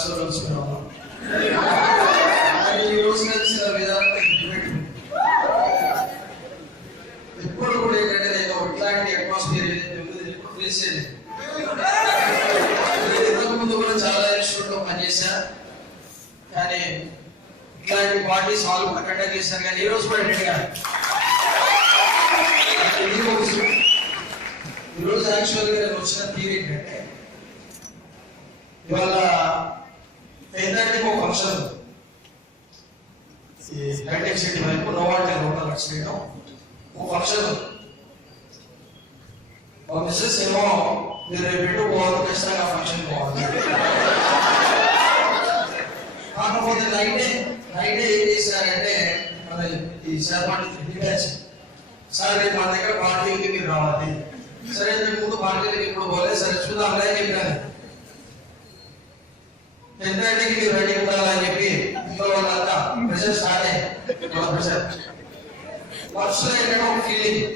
క్లాసులో వచ్చుకున్నాము. ఈ రోజు కలిసిన విధానం ఎప్పుడు కూడా ఏంటంటే నేను ఇట్లాంటి అట్మాస్ఫియర్ ఎప్పుడు ఫేస్ చేయలేదు. ఇంతకు ముందు కూడా చాలా ఇన్స్టిట్యూట్ లో పనిచేశా, కానీ ఇట్లాంటి పార్టీస్ హాల్ కూడా కండక్ట్ చేశాను. కానీ ఈ రోజు కూడా రెడీగా ఈరోజు యాక్చువల్గా నేను వచ్చిన థీరీ ఏంటంటే ఇవాళ 10:30 ఒక ఫంక్షన్ హైటెక్ సిటీ వైపు నోవాటే లోకల్ స్టేడియం ఒక ఫంక్షన్. ఒక మిస్సెస్ ఏమో మీరు రేపు పోవాలి, ఖచ్చితంగా ఫంక్షన్ పోవాలి. కాకపోతే నైటే ఏం చేశారంటే మన ఈ శాపాటి సార్ రేపు మన దగ్గర పార్టీ ఉంది, మీరు రావాలి. సరే ముందు పార్టీలకి ఇప్పుడు పోలేదు, సరే చూద్దాం అని చెప్పాను. 10:30కి మీరు రెడీ ఉండాలని చెప్పి ఇంట్లో వాళ్ళంతా ప్రెషర్ స్టార్ట్ అయ్యి ప్రెషర్ ఫస్ట్ ఫీలింగ్